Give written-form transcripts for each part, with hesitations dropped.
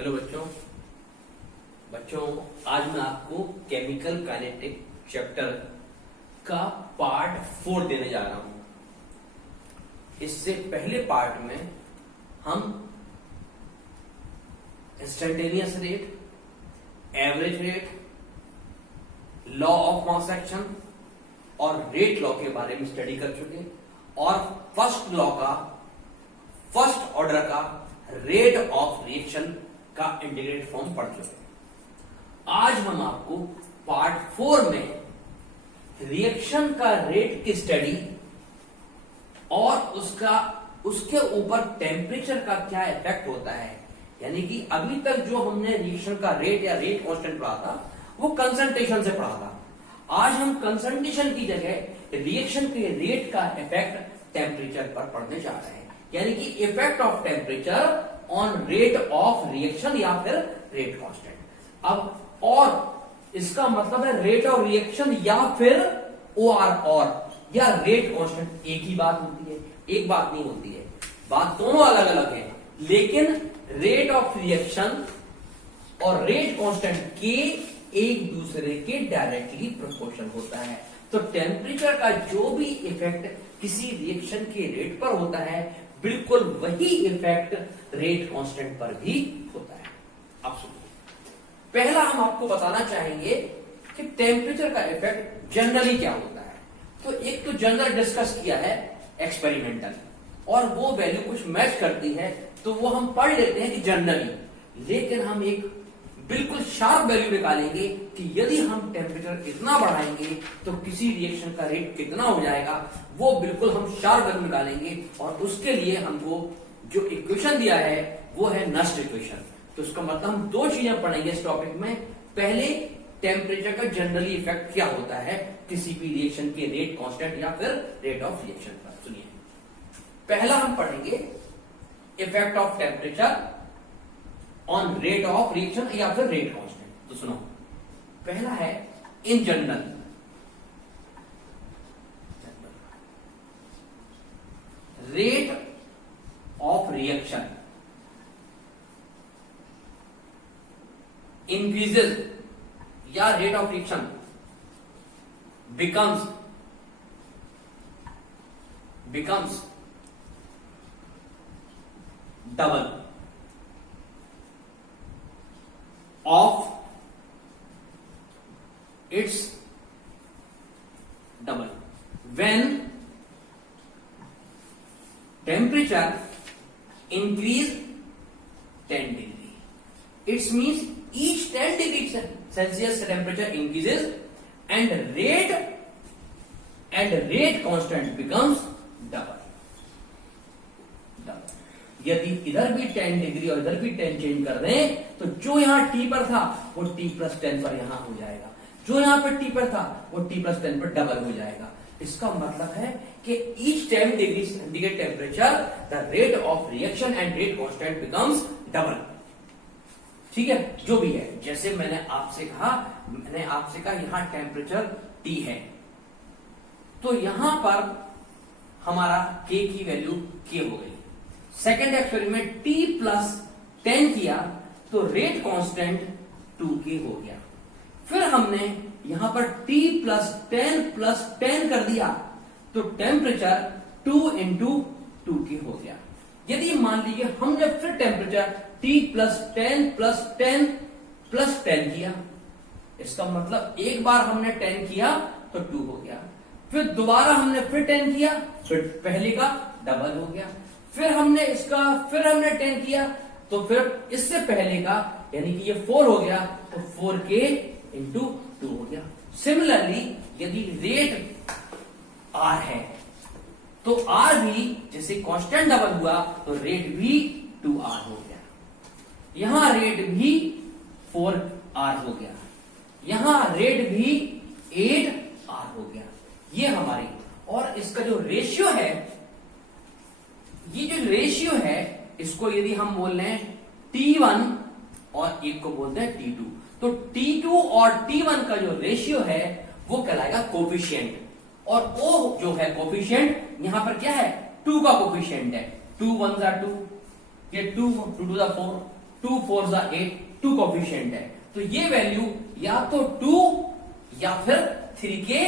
Hello बच्चों आज मैं आपको केमिकल काइनेटिक चैप्टर का पार्ट 4 देने जा रहा हूं। इससे पहले पार्ट में हम instantaneous rate, average rate, law of mass action और रेट लॉ के बारे में स्टडी कर चुके और फर्स्ट लॉ का फर्स्ट ऑर्डर का रेट ऑफ रिएक्शन का इंटीग्रेटेड फॉर्म पढ़ चुके हैं। आज हम आपको पार्ट 4 में रिएक्शन का रेट की स्टडी और उसके ऊपर टेम्परेचर का क्या इफेक्ट होता है, यानी कि अभी तक जो हमने रिएक्शन का रेट या रेट कांस्टेंट पढ़ा था वो कंसंट्रेशन से पढ़ा था। आज हम कंसंट्रेशन की जगह रिएक्शन के रेट का इफेक्ट टेम्परेचर पर पढ़ने जा रहे हैं, यानी कि effect of temperature on rate of reaction या फिर रेट कांस्टेंट। अब और इसका मतलब है रेट ऑफ रिएक्शन या फिर OR और या रेट कांस्टेंट एक ही बात होती है, एक बात नहीं होती है, बात दोनों अलग अलग है। लेकिन रेट ऑफ रिएक्शन और रेट कांस्टेंट के एक दूसरे के डायरेक्टली प्रोपोर्शनल होता है। तो टेम्परेचर का जो भी इफेक्ट किसी रिएक्शन के रेट पर होता है बिल्कुल वही इफेक्ट रेट कांस्टेंट पर भी होता है। अब सुनिए, पहला हम आपको बताना चाहेंगे कि टेम्परेचर का इफेक्ट जनरली क्या होता है। तो एक तो जनरल डिस्कस किया है एक्सपेरिमेंटल और वो वैल्यू कुछ मैच करती है तो वो हम पढ़ लेते हैं कि जनरली, लेकिन हम एक बिल्कुल शार्प वैल्यू निकालेंगे कि यदि हम टेम्परेचर इतना बढ़ाएंगे तो किसी रिएक्शन का रेट कितना हो जाएगा, वो बिल्कुल हम शार्प वैल्यू निकालेंगे। और उसके लिए हमको जो इक्वेशन दिया है वो है नस्ट इक्वेशन। तो इसका मतलब हम दो चीजें पढ़ेंगे इस टॉपिक में। पहले टेम्परेचर का जनरली इफेक्ट क्या होता है किसी भी रिएक्शन के रेट कांस्टेंट या फिर रेट ऑफ रिएक्शन पर। सुनिए, पहला हम पढ़ेंगे effect of temperature on rate of reaction या फिर रेट कांस्टेंट। तो सुनो, पहला है in general rate of reaction increases या rate of reaction becomes double of its double when temperature increase 10 degree. It means each 10 degree Celsius temperature increases and rate constant becomes double. यदि इधर भी 10 degree और इधर भी 10 change कर दें तो जो यहां T पर था वो T प्लस 10 पर यहां हो जाएगा, जो यहां पर T पर था वो T प्लस 10 पर डबल हो जाएगा। इसका मतलब है कि each 10 degree centigrade temperature the rate of reaction and rate constant becomes double. ठीक है, जो भी है, जैसे मैंने आपसे कहा यहां टेम्परेचर T है तो यहां पर हमारा K की वैल्यू K हो गई। सेकेंड एक्सपेरिमेंट T प्लस 10 किया तो रेट कांस्टेंट 2K हो गया। फिर हमने यहां पर T प्लस 10 कर दिया तो टेम्परेचर 2 इंटू 2K हो गया। यदि मान लीजिए हमने फिर टेम्परेचर T प्लस 10 किया, इसका मतलब एक बार हमने 10 किया तो 2 हो गया, फिर दोबारा हमने फिर 10 किया फिर पहले का डबल हो गया, फिर हमने 10 किया तो फिर इससे पहले का यानी कि ये 4 हो गया तो 4K इंटू 2 हो गया। सिमिलरली यदि रेट R है तो R भी जैसे कांस्टेंट डबल हुआ तो रेट भी 2R हो गया, यहां रेट भी 4R हो गया, यहां रेट भी 8R हो गया। ये हमारी, और इसका जो रेशियो है, ये जो रेशियो है इसको यदि हम बोल रहे हैं T1 और एक को बोलते हैं T2, तो T2 और T1 का जो रेशियो है वो कहलाएगा कोफिशिएंट, और O जो है कोफिशिएंट यहां पर क्या है 2 का कोफिशिएंट है, 2 1 2, ये 2 2 4, 2 4 जा 8, 2 कोफिशिएंट है, तो ये वैल्यू या तो 2 या फिर 3 के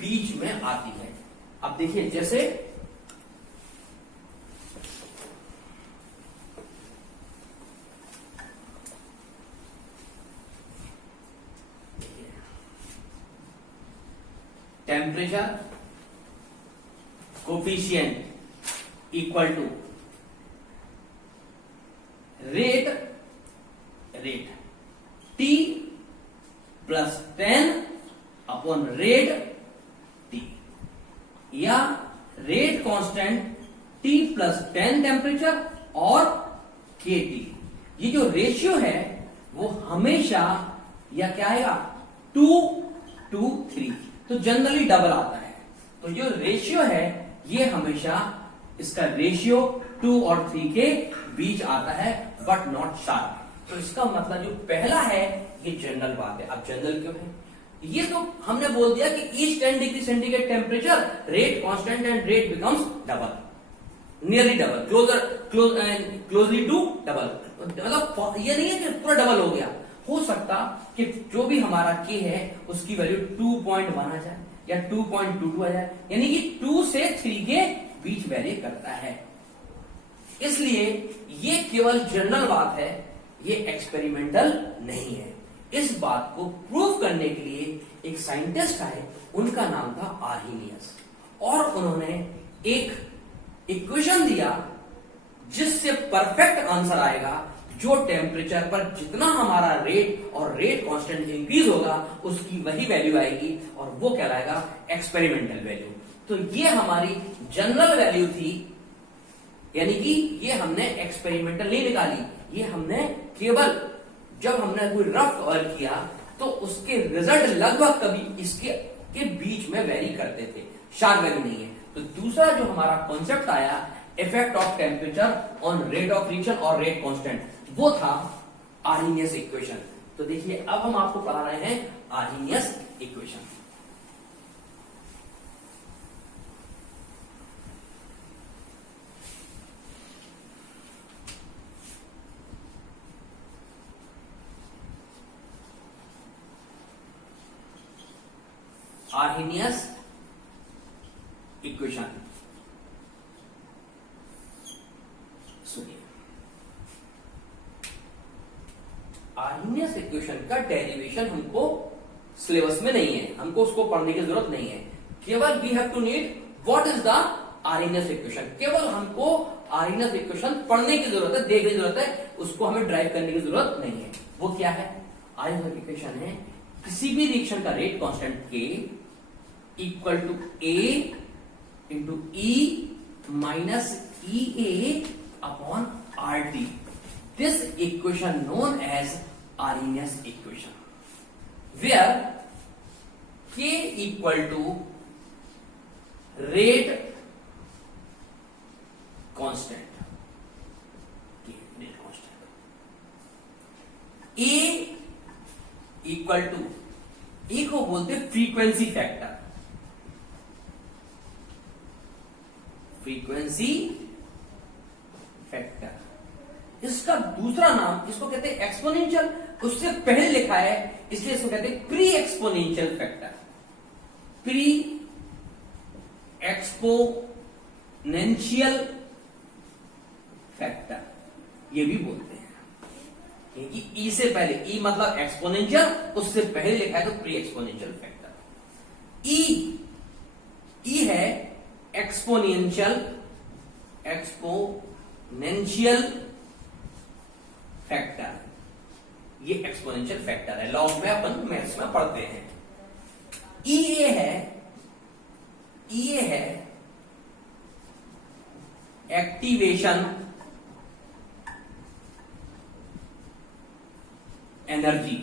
बीच में आती है। अब देखिए जैसे temperature coefficient equal to rate T plus 10 upon rate T, या rate constant T plus 10 temperature और KT। ये जो रेशियो है वो हमेशा या क्या आएगा 2:3, तो जनरली डबल आता है। तो जो रेशियो है ये हमेशा इसका रेशियो 2 और 3 के बीच आता है, बट नॉट शार्प। तो इसका मतलब जो पहला है ये जनरल बात है। अब जनरल क्यों है? ये तो हमने बोल दिया कि each 10 degree centigrade temperature rate constant and rate becomes double, nearly double, closely to double. मतलब ये नहीं है कि पूरा डबल हो गया, हो सकता कि जो भी हमारा k है उसकी वैल्यू 2.1 आ जाए या 2.22 आ जाए, यानी कि 2 से 3 के बीच वैरी करता है। इसलिए ये केवल जनरल बात है, ये एक्सपेरिमेंटल नहीं है। इस बात को प्रूव करने के लिए एक साइंटिस्ट आए, उनका नाम था आर्हीनियस, और उन्होंने एक इक्वेशन दिया जिससे परफेक्ट आंसर आएगा। जो टेम्परेचर पर जितना हमारा रेट और रेट कांस्टेंट इंक्रीज होगा उसकी वही वैल्यू आएगी, और वो कहलाएगा एक्सपेरिमेंटल वैल्यू। तो ये हमारी जनरल वैल्यू थी, यानी कि ये हमने एक्सपेरिमेंटल नहीं निकाली, ये हमने केवल जब हमने कोई रफ ऑयल किया तो उसके रिजल्ट लगभग कभी इसके के बीच में वेरी करते थे, शार्प वैल्यू नहीं है। तो दूसरा जो हमारा कॉन्सेप्ट आया effect of temperature on rate of reaction और रेट कांस्टेंट, वो था आर्हीनियस इक्वेशन। तो देखिए अब हम आपको पढ़ा रहे हैं आर्हीनियस इक्वेशन। आर्हीनियस इक्वेशन सुनिए, आर्हीनियस इक्वेशन का डेरिवेशन हमको सिलेबस में नहीं है, हमको उसको पढ़ने की जरूरत नहीं है। केवल we have to need what is the Arrhenius equation. केवल हमको आर्हीनियस इक्वेशन पढ़ने की जरूरत है, देखने की जरूरत है, उसको हमें ड्राइव करने की जरूरत नहीं है। वो क्या है? आर्हीनियस इक्वेशन है किसी भी रिएक्शन का rate constant K equal to A into E minus EA upon RT। This equation known as Arrhenius equation, where K equal to rate constant, rate constant, A equal to, A को बोलते frequency factor, frequency factor. इसका दूसरा नाम, इसको कहते हैं exponential, उससे पहले लिखा है इसलिए इसको कहते हैं pre exponential factor, pre exponential factor ये भी बोलते हैं, क्योंकि ई से पहले, ई मतलब एक्सपोनेंशियल, उससे पहले लिखा है तो प्री एक्सपोनेंशियल फैक्टर। ई है एक्सपोनेंशियल, एक्सपोनेंशियल फैक्टर, ये एक्सपोनेंशियल फैक्टर है, लॉग में अपन मैथ्स में पढ़ते हैं। ईए है activation energy.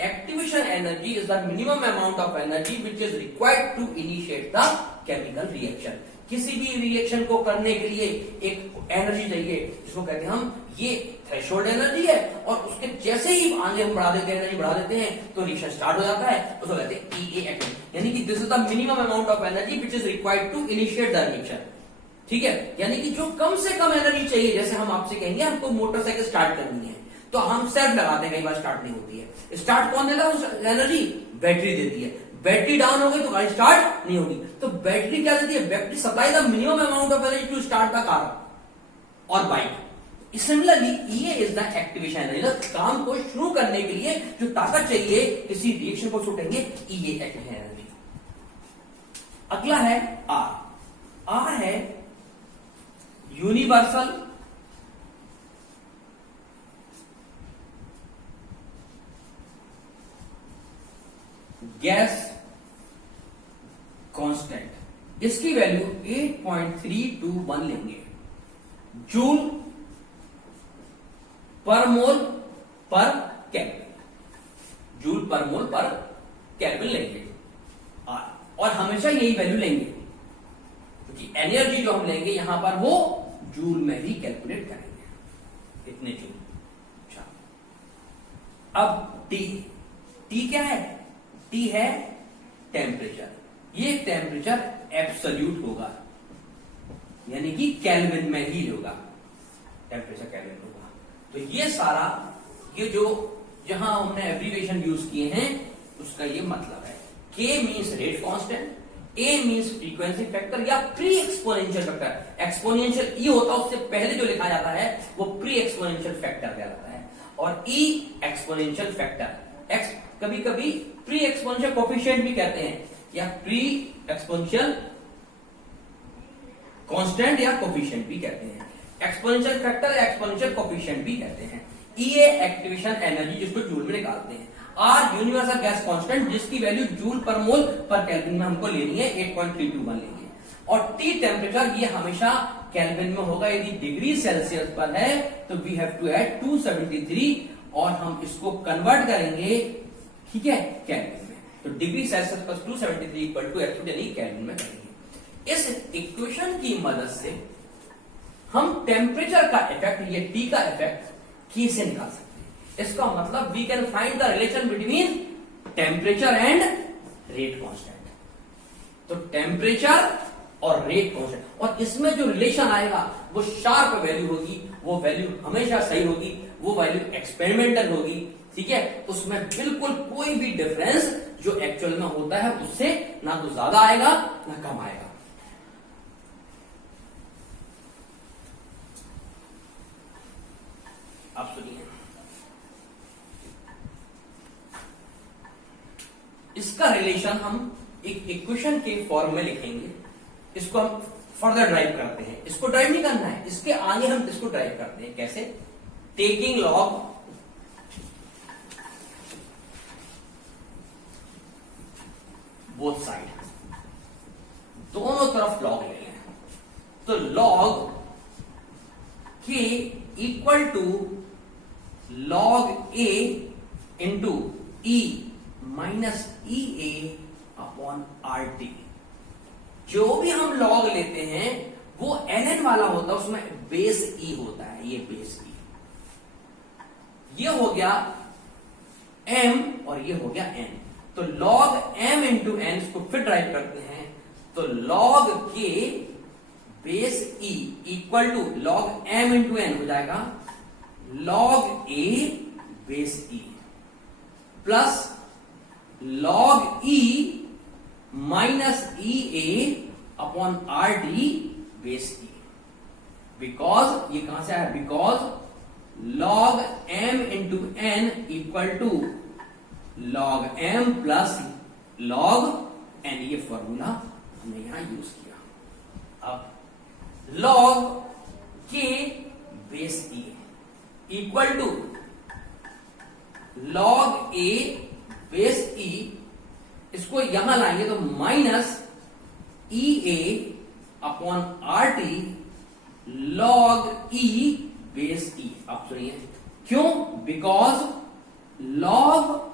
Activation energy is the minimum amount of energy which is required to initiate the chemical reaction. किसी भी रिएक्शन को करने के लिए एक एनर्जी चाहिए, जिसको कहते हैं हम, ये थ्रेशोल्ड एनर्जी है, और उसके जैसे ही आगे हम बढ़ा देते हैं, एनर्जी बढ़ा देते हैं तो रिएक्शन स्टार्ट हो जाता है, उसको कहते हैं ईए, यानी कि this is the minimum amount of energy which is required to initiate the reaction. ठीक है, यानी कि जो कम से कम एनर्जी चाहिए, जैसे हम आपसे कहेंगे हमको मोटरसाइकिल स्टार्ट करनी है तो हम सेल्फ लगाते हैं, कई बार स्टार्ट नहीं होती है। स्टार्ट कौन देता है एनर्जी? बैटरी देती है। बैटरी डाउन हो गई तो गाड़ी स्टार्ट नहीं होगी। तो बैटरी क्या देती है? Battery supply the minimum amount of energy to start the car और बाइक। सिमिलरली ये इज द एक्टिवेशन एनर्जी, काम को शुरू करने के लिए जो ताकत चाहिए किसी रिएक्शन को छूटेंगे, ये एक्टिवेशन एनर्जी। अगला है आर। आर है यूनिवर्सल गैस कांस्टेंट। इसकी वैल्यू 8.321 लेंगे, जूल पर मोल पर केल्विन, जूल पर मोल पर केल्विन लेंगे और हमेशा यही वैल्यू लेंगे क्योंकि एनर्जी जो हम लेंगे यहां पर वो जूल में ही कैलकुलेट करेंगे, इतने जूल। अच्छा, अब टी। टी क्या है? टी है टेम्परेचर। ये टेम्परेचर एब्सोल्यूट होगा, यानी कि केल्विन में ही होगा, टेम्परेचर केल्विन होगा। तो ये सारा, ये जो जहां हमने एब्रीविएशन यूज किए हैं उसका ये मतलब है। के मीन्स रेट कांस्टेंट, ए मीन्स फ्रीक्वेंसी फैक्टर या प्री एक्सपोनेंशियल फैक्टर। एक्सपोनेंशियल ई होता है, उससे पहले जो लिखा जाता है वो प्री एक्सपोनेंशियल फैक्टर कहलाता है, और ई एक्सपोनेंशियल फैक्टर। एक्स कभी कभी प्री एक्सपोनेंशियल कोफिशिएंट भी कहते हैं, या प्री एक्सपोनेंशियल कांस्टेंट या कोफिशिएंट भी कहते हैं। एक्सपोनेंशियल फैक्टर या एक्सपोनेंशियल कोफिशिएंट भी कहते हैं। ई एक्टिवेशन एनर्जी, जिसको जूल में निकालते हैं। आर यूनिवर्सल गैस कांस्टेंट, जिसकी वैल्यू जूल पर मोल पर केल्विन में हमको लेनी है, 8.321 लेंगे। और टी टेम्परेचर, ये हमेशा केल्विन में होगा। यदि डिग्री सेल्सियस पर है तो वी हैव टू ऐड 273 और हम इसको कन्वर्ट करेंगे, ठीक है, केल्विन में। तो degree Celsius plus 273 equal to F2 यानी केल्विन में करेंगे। इस इक्वेशन की मदद से हम टेम्परेचर का इफेक्ट, ये टी का इफेक्ट कैसे निकाल सकते हैं। इसका मतलब we can find the relation between temperature and rate constant. तो टेम्परेचर और रेट कांस्टेंट, और इसमें जो रिलेशन आएगा वो शार्प वैल्यू होगी, वो वैल्यू हमेशा सही होगी, वो वैल्यू एक्सपेरिमेंटल होगी, ठीक है। उसमें बिल्कुल कोई भी डिफरेंस जो एक्चुअल में होता है उससे ना तो ज्यादा आएगा ना कम आएगा। आप सुनिए, इसका रिलेशन हम एक इक्वेशन के फॉर्म में लिखेंगे। इसको हम फर्दर ड्राइव करते हैं। इसको ड्राइव नहीं करना है, इसके आगे हम इसको ड्राइव करते हैं। कैसे? टेकिंग लॉग बोथ साइड, दोनों तरफ लॉग ले लें। तो log K equal to log A into E minus E A upon R T. जो भी हम लॉग लेते हैं वो ln वाला होता है, उसमें बेस ई होता है, ये बेस ई। ये हो गया m और ये हो गया n। तो log m इंटू n, इसको फिर ड्राइव करते हैं तो log k base e equal to log m into n हो जाएगा log a base e plus log e minus E A upon R D base E. Because ये कहां से आया? Because log m into n equal to log m plus log n। ये formula हमने यहां use किया। अब log k base e equal to log a base e, इसको यहां लाएंगे तो minus E A upon R T log E base E. आप सुनिए क्यों? बिकॉज लॉग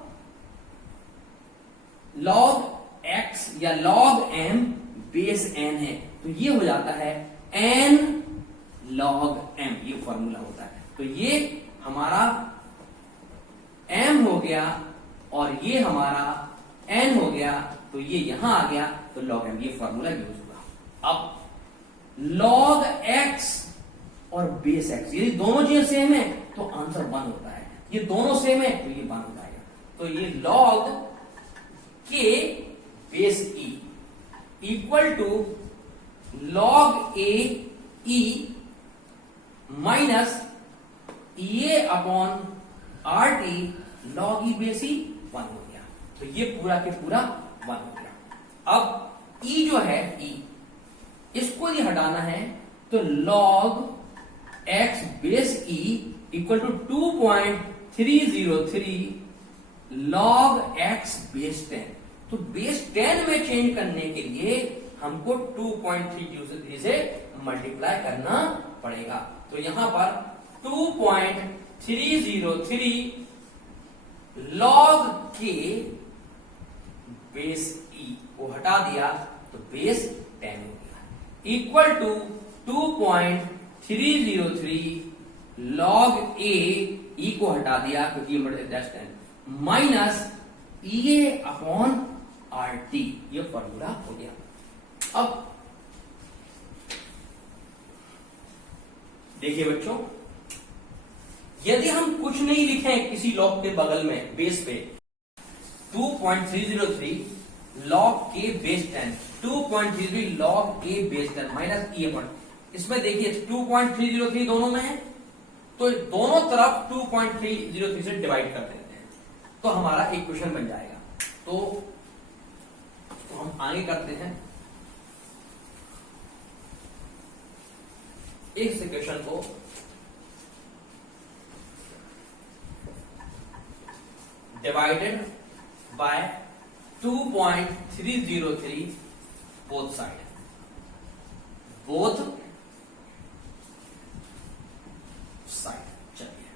एक्स या लॉग एम बेस एन है, तो ये हो जाता है एन लॉग एम, ये फॉर्मूला होता है। तो ये हमारा एम हो गया और ये हमारा एन हो गया, तो ये यहां आ गया तो लॉग एम, ये फॉर्मूला यूज हुआ। अब log x और बेस x, यदि दोनों चीजें सेम है तो आंसर 1 होता है, ये दोनों सेम है तो ये 1 हो जाएगा। तो ये log k base e equal to log a e minus A upon R T log e base e 1 हो गया। तो ये पूरा के पूरा 1 हो गया। अब e जो है e, इसको यदि हटाना है तो log x base e equal to 2.303 log x base 10। तो बेस 10 में चेंज करने के लिए हमको 2.303 से मल्टीप्लाई करना पड़ेगा। तो यहां पर 2.303 log k बेस e को हटा दिया तो बेस 10 हो गया, equal to 2.303 log a e को हटा दिया क्योंकि that's 10 minus A upon R T, ये फॉर्मूला हो गया। अब देखिए बच्चों, यदि हम कुछ नहीं लिखे किसी लॉग के बगल में बेस पे 2.303 log k base 10, 2.33 log k base 10 minus e upon, इसमें देखिए 2.303 दोनों में है तो दोनों तरफ 2.303 से डिवाइड कर देते हैं तो हमारा इक्वेशन बन जाएगा। तो हम आगे करते हैं इस इक्वेशन को डिवाइडेड बाय 2.303 बोथ साइड, चलिए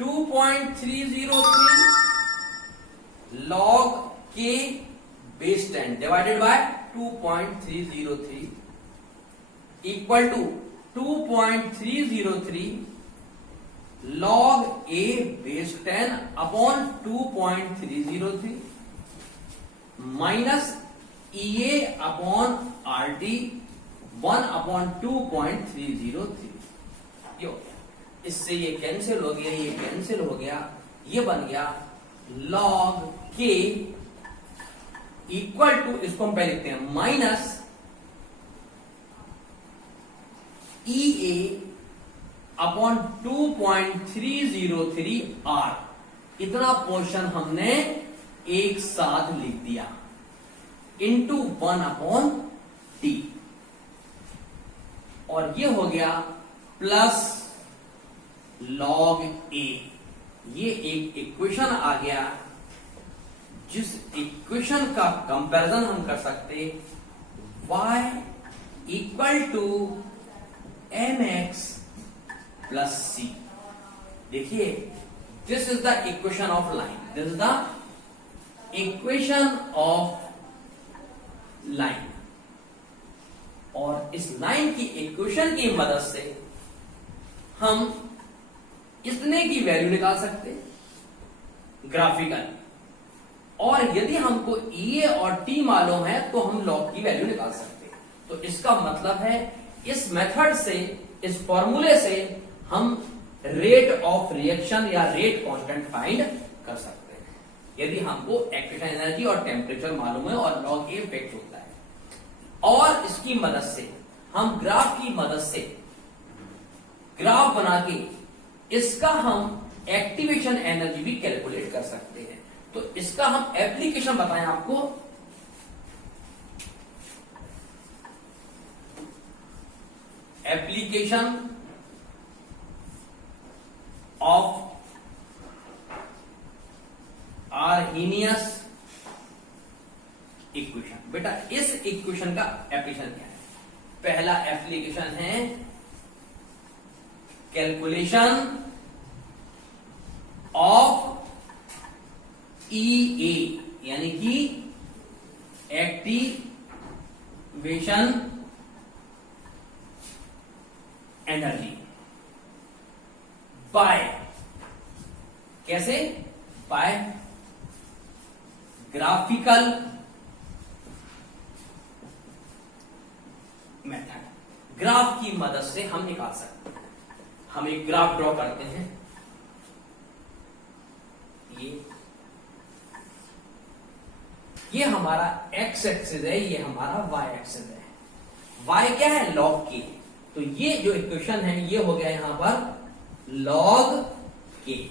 2.303 log k base 10 divided by 2.303 equal to 2.303 log a base 10 upon 2.303 minus EA upon RT 1 upon 2.303। ये हो गया, इससे ये कैंसिल हो गया, ये कैंसिल हो गया, ये बन गया log k इक्वल टू, इसको हम पहले लिखते हैं माइनस EA अपॉन 2.303 R। इतना पोर्शन हमने एक साथ लिख दिया इंटू 1 अपॉन टी, और ये हो गया प्लस log a। ये एक इक्वेशन आ गया जिस इक्वेशन का कंपैरिजन हम कर सकते y equal to mx plus c। देखिए, this is the equation of line, this is the equation of line, और इस लाइन की इक्वेशन की मदद से हम इतने की वैल्यू निकाल सकते ग्राफिकल, और यदि हमको ए और टी मालूम है तो हम लॉग की वैल्यू निकाल सकते हैं। तो इसका मतलब है इस मेथड से, इस फॉर्मूले से हम रेट ऑफ रिएक्शन या रेट कांस्टेंट फाइंड कर सकते हैं यदि हमको एक्टिवेशन एनर्जी और टेम्परेचर मालूम है और लॉग ए इफेक्ट होता है। और इसकी मदद से हम ग्राफ की मदद से ग्राफ बना के इसका हम एक्टिवेशन एनर्जी भी कैलकुलेट कर सकते हैं। तो इसका हम एप्लीकेशन बताएं आपको, एप्लीकेशन ऑफ आर्हीनियस इक्वेशन। बेटा इस इक्वेशन का एप्लीकेशन क्या है? पहला एप्लीकेशन है कैलकुलेशन ऑफ EA यानी कि एक्टिवेशन एनर्जी बाय, कैसे? By graphical method. ग्राफ की मदद से हम निकाल सकते हैं। हम एक ग्राफ ड्रॉ करते हैं। ये हमारा एक्स एक्सिस है, ये हमारा वाई एक्सिस है। वाई क्या है? लॉग के। तो ये जो इक्वेशन है ये हो गया यहां पर लॉग के,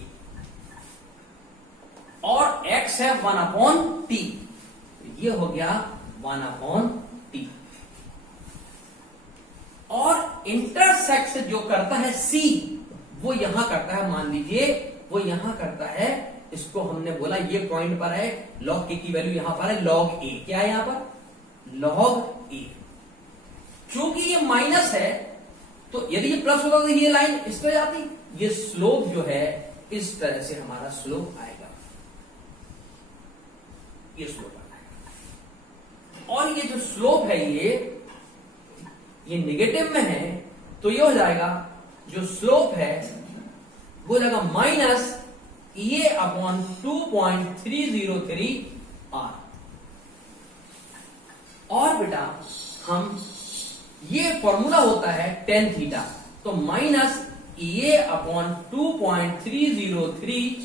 और x है 1/t, ये हो गया 1/t। और इंटरसेक्ट जो करता है c, वो यहां करता है, मान लीजिए वो यहां करता है, इसको हमने बोला ये पॉइंट पर है, log k की वैल्यू यहां पर है log a। क्या है यहां पर? log a। क्योंकि ये माइनस है तो यदि ये प्लस होता तो ये लाइन इस तरह जाती, ये स्लोप जो है इस तरह से हमारा स्लोप आएगा, ये स्लोप आएगा। और ये जो स्लोप है ये नेगेटिव में है, तो ये हो जाएगा, जो स्लोप है वो हो जाएगा माइनस EA/2.303 R। और बेटा हम ये फॉर्मूला होता है टेन थीटा, तो minus EA/2.303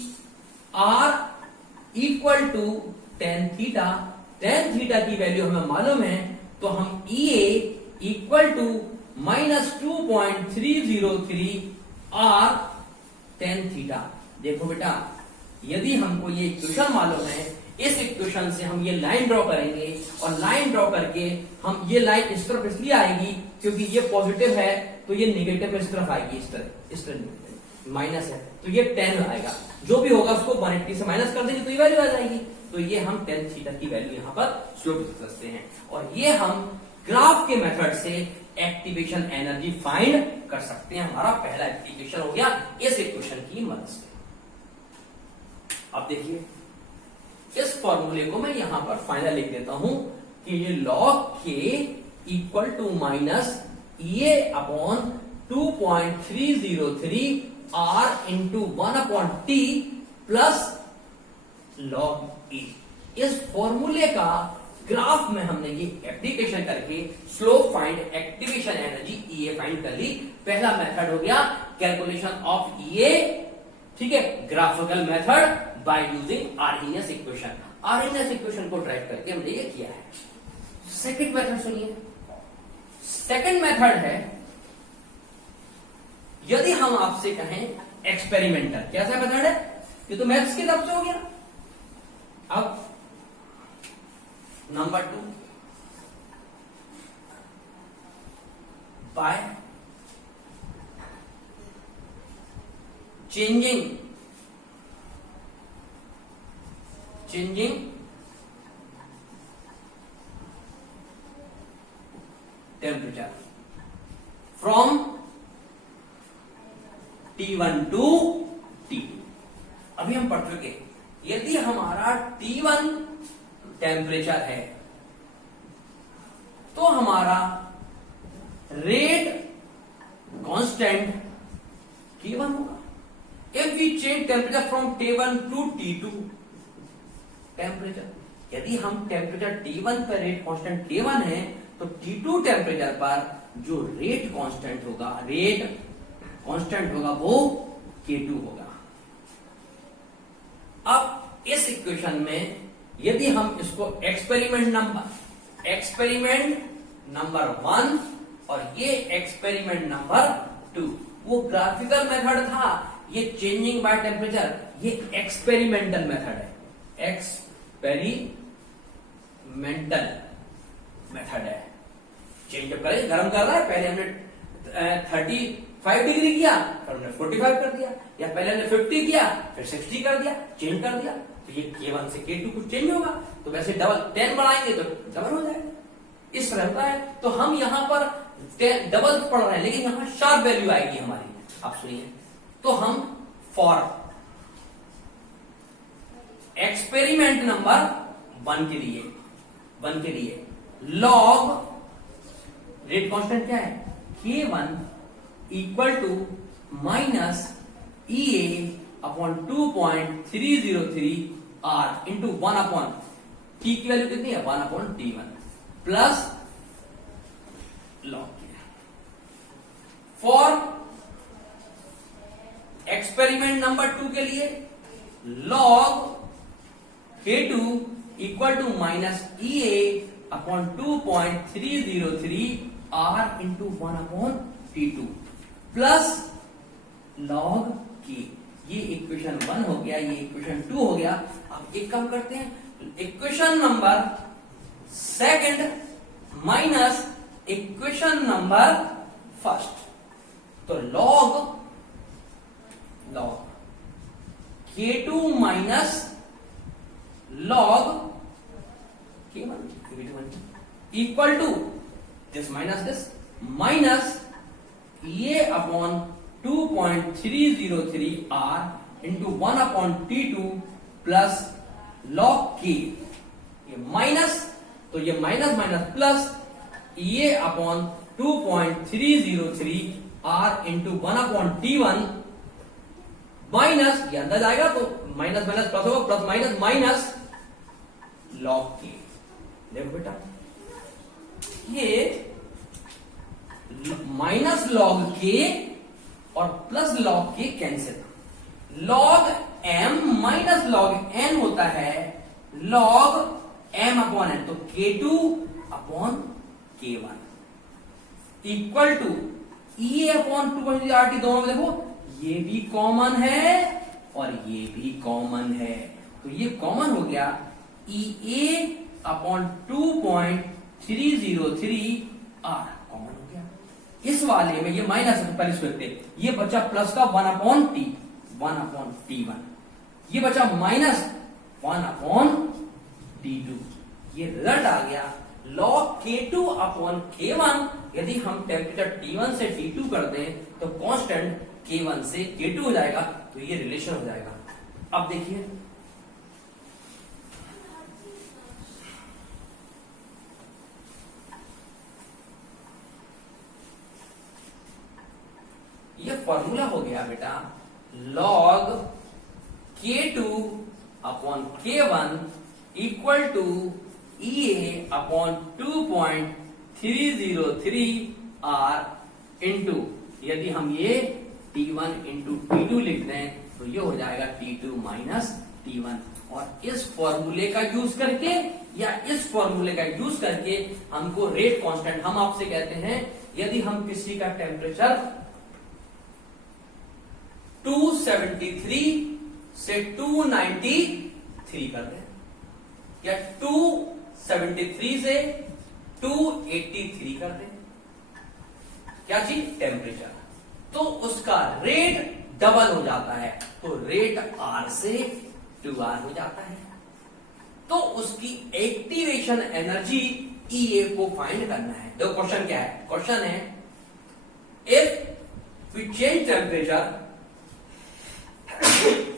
R equal to tan theta. Tan theta की वैल्यू हमें मालूम है, तो हम EA equal to -2.303 R tan theta. देखो बेटा, यदि हमको ये इक्वेशन मालूम है, इस इक्वेशन से हम ये लाइन ड्रॉ करेंगे, और लाइन ड्रॉ करके हम ये लाइन इस तरफ इसलिए आएगी क्योंकि ये पॉजिटिव है, तो ये नेगेटिव इस तरफ आएगी, इस तरह माइनस है, तो ये 10 आएगा। जो भी होगा उसको 180 से माइनस कर देंगे तो ये वैल्यू आ जाएगी। तो ये हम टेन थीटा की वैल्यू यहां पर स्लोप लिख सकते हैं, और ये हम ग्राफ के मेथड से एक्टिवेशन एनर्जी फाइंड कर सकते हैं। हमारा पहला एप्लीकेशन हो गया इस इक्वेशन की मदद से। अब देखिए, इस फॉर्मूले को मैं यहां पर फाइनल लिख देता हूं कि ये log k equal to minus EA/2.303 R into 1/t plus log a। इस फॉर्मूले का ग्राफ में हमने ये एप्लीकेशन करके slope find, activation energy EA find कर ली। पहला मेथड हो गया कैलकुलेशन ऑफ EA, ठीक है, graphical method by using Arrhenius equation. Arrhenius equation को ड्राइव करके हमने ये किया है। सेकंड मेथड सुनिए। सेकंड मेथड है, यदि हम आपसे कहें एक्सपेरिमेंटल, कैसा मेथड है? ये तो मैथ्स की तरफ से हो गया। अब number 2, by changing temperature from T1 to T2। अभी हम पढ़ चुके, यदि हमारा T1 टेम्परेचर है तो हमारा रेट कांस्टेंट T1 होगा। If we change temperature from T1 to T2 temperature, यदि हम टेम्परेचर T1 पर रेट कांस्टेंट K1 है, तो T2 टेम्परेचर पर जो रेट कांस्टेंट होगा वो K2 होगा। अब इस इक्वेशन में यदि हम इसको एक्सपेरिमेंट नंबर 1 और ये एक्सपेरिमेंट नंबर 2, वो ग्राफिकल मेथड था, ये चेंजिंग बाय टेम्परेचर, ये एक्सपेरिमेंटल मेथड है। एक्सपेरिमेंटल मेथड है। चेंज जब करें, गर्म कर रहा है, पहले हमने 35 डिग्री किया, फिर हमने 45 कर दिया, या पहले हमने 50 किया फिर 60 कर दिया, चेंज कर दिया, तो ये K1 से K2 कुछ चेंज होगा, तो वैसे डबल 10 बढ़ाएंगे तो डबल हो जाएगा, इस तरह होता है। तो हम यहां पर डबल पढ़ रहे हैं, लेकिन यहां शार्प वैल्यू आएगी हमारी। आप सुनिए, तो हम फॉर एक्सपेरिमेंट नंबर 1 के लिए लॉग रेट कांस्टेंट क्या है? K1 equal to minus EA/2.303 R into 1/T की वैल्यू कितनी है? 1/T1 प्लस लॉग किया। फॉर एक्सपेरिमेंट नंबर 2 के लिए log K2 equal to minus EA upon 2.303 R into 1 upon T2 plus log K। ये equation 1 हो गया, ये इक्वेशन 2 हो गया। अब एक काम करते हैं, equation number second minus equation number first. तो log K2 minus log K1 equal to this minus ये upon 2.303 R into 1 upon T2 plus log K। ये माइनस, तो ये माइनस माइनस प्लस ये upon 2.303 R into 1 upon T1 minus, ये अंदर जाएगा तो माइनस माइनस प्लस होगा, plus minus minus log K। देखो बेटा, ये माइनस log K और plus log K cancel. log M minus log N होता है log M अपॉन N, तो K2 upon K1 equal to E upon 2.RT। दोनों में देखो ये भी कॉमन है और ये भी कॉमन है, तो ये कॉमन हो गया EA अपॉन 2.303 R कॉमन हो गया। इस वाले में ये माइनस है, पहले इसको लिखते, ये बचा प्लस का 1 अपॉन T1, ये बचा माइनस 1 अपॉन T2। ये रिजल्ट आ गया log K2 अपॉन K1। यदि हम टेम्परेचर T1 से T2 कर दें तो कांस्टेंट K1 से K2 हो जाएगा, तो ये रिलेशन हो जाएगा। अब देखिए ये फॉर्मूला हो गया बेटा log K2 upon K1 equal to EA upon 2.303 R into, यदि हम ये T1 इंटू T2 लिख दें तो ये हो जाएगा T2 माइनस T1। और इस फॉर्मूले का यूज करके या इस फॉर्मूले का यूज करके हमको रेट कांस्टेंट, हम आपसे कहते हैं यदि हम किसी का टेम्परेचर 273 से 293 कर दें या 273 से 283 कर दें, क्या चीज टेम्परेचर, तो उसका रेट डबल हो जाता है, तो रेट R से 2R हो जाता है। तो उसकी एक्टिवेशन एनर्जी EA को फाइंड करना है। देखो क्वेश्चन क्या है, क्वेश्चन है if we change temperature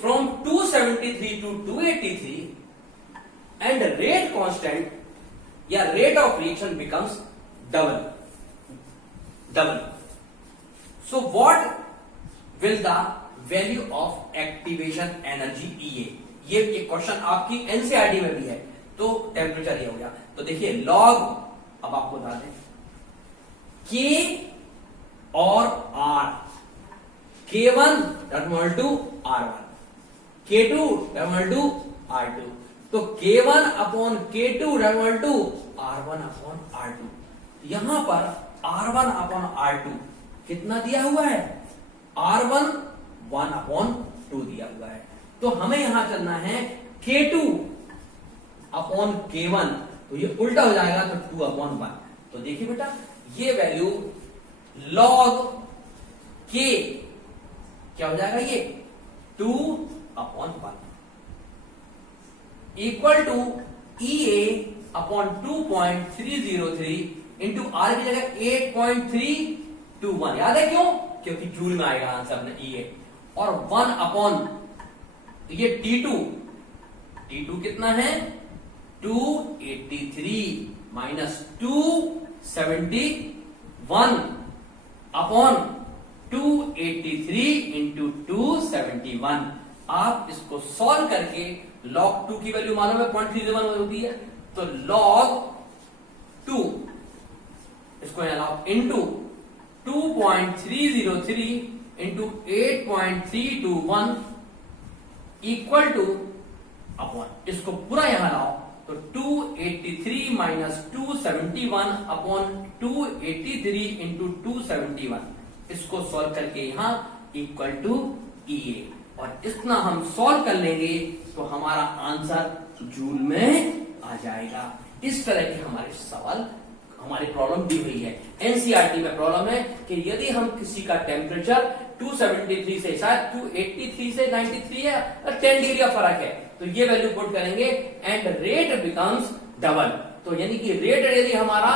from 273 to 283 and rate constant या rate of reaction becomes double, so what will the value of activation energy EA। ये क्वेश्चन आपकी एनसीईआरटी में भी है, तो टेम्परेचर ये हो गया। तो देखिए लॉग, अब आपको बता दें K और R, K1 equal to R1, K2 equal to R2, तो K1 upon K2 equal to R1 upon R2। यहां पर R1 अपॉन R2 कितना दिया हुआ है, R1 1 अपॉन 2 दिया हुआ है, तो हमें यहां चलना है K2 अपॉन K1, तो ये उल्टा हो जाएगा, तो 2 अपॉन 1। तो देखिए बेटा ये वैल्यू log K क्या हो जाएगा, ये 2 अपॉन 1 equal to EA upon 2.303 into R की जगह 8.321, याद है क्यों, क्योंकि जूल में आएगा आंसर अपने EA, और 1 अपॉन ये T2 कितना है 283 माइनस 271 अपॉन 283 इंटू 271। आप इसको सॉल्व करके log 2 की वैल्यू मालूम है 0.301 होती है, तो log 2 इसको log into 2.303 into 8.321 equal two upon, इसको पूरा यहां लाओ तो 283 माइनस 271 अपॉन 283 इंटू 271, इसको सॉल्व करके यहां इक्वल टू EA, और इतना हम सॉल्व कर लेंगे तो हमारा आंसर जूल में आ जाएगा। इस तरह के हमारे सवाल, हमारी प्रॉब्लम दी हुई है। एनसीईआरटी में प्रॉब्लम है कि यदि हम किसी का टेम्परेचर 273 से शायद 283 से 93 है, 10 डिग्री का फर्क है, तो ये वैल्यू पुट करेंगे एंड रेट बिकम्स डबल। तो यानी कि रेट यदि हमारा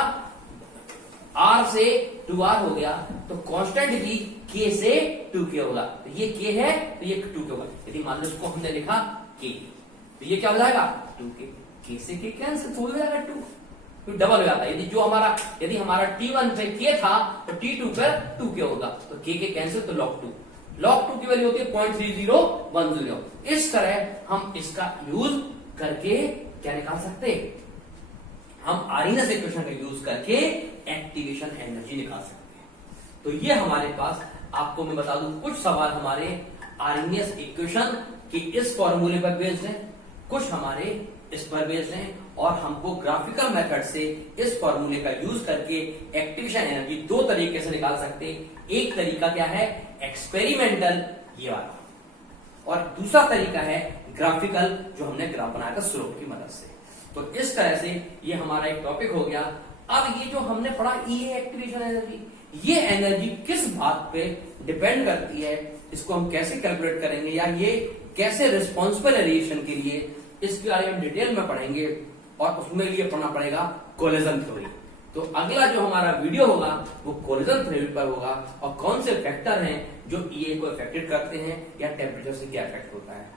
R से 2R हो गया तो कांस्टेंट भी K से 2K होगा। तो ये K है तो ये 2K होगा। यदि मान लो इसको हमने लिखा K, तो ये क्या हो जाएगा 2K, K से K कैंसिल हो जाएगा 2, तो डबल हो जाता है। यदि हमारा T1 पे K था तो T2 पर 2K होगा, तो K के कैंसिल तो log 2 की वैल्यू होती है 0.3010। इस तरह हम इसका यूज करके क्या निकाल सकते हैं, हम आर्रहीनियस इक्वेशन का यूज करके एक्टिवेशन एनर्जी निकाल सकते हैं। तो ये हमारे पास, आपको मैं बता दूं, कुछ सवाल हमारे आर्रहीनियस इक्वेशन के इस फॉर्मूले पर बेस्ड है, कुछ हमारे इस पर बेस्ड हैं, और हमको ग्राफिकल मेथड से इस फॉर्मूले का यूज करके एक्टिवेशन एनर्जी दो तरीके से निकाल सकते हैं। एक तरीका क्या है, एक्सपेरिमेंटल, ये वाला, और दूसरा तरीका है ग्राफिकल, जो हमने ग्राफ बनाया था स्लोप की मदद से। तो इस तरह से ये हमारा एक टॉपिक हो गया। अब ये जो हमने पढ़ा ये एक्टिवेशन एनर्जी, ये एनर्जी किस बात पे डिपेंड करती है, इसको हम कैसे कैलकुलेट करेंगे, या ये कैसे रिस्पॉन्सिबल है रेडिएशन के लिए, इसके बारे में हम डिटेल में पढ़ेंगे, और उसमें लिए पढ़ना पड़ेगा कोलिजन थ्योरी। तो अगला जो हमारा वीडियो होगा वो कोलिजन थ्योरी पर होगा, और कौन से फैक्टर हैं जो ईए को अफेक्टेड करते हैं, या टेम्परेचर से क्या इफेक्ट होता है।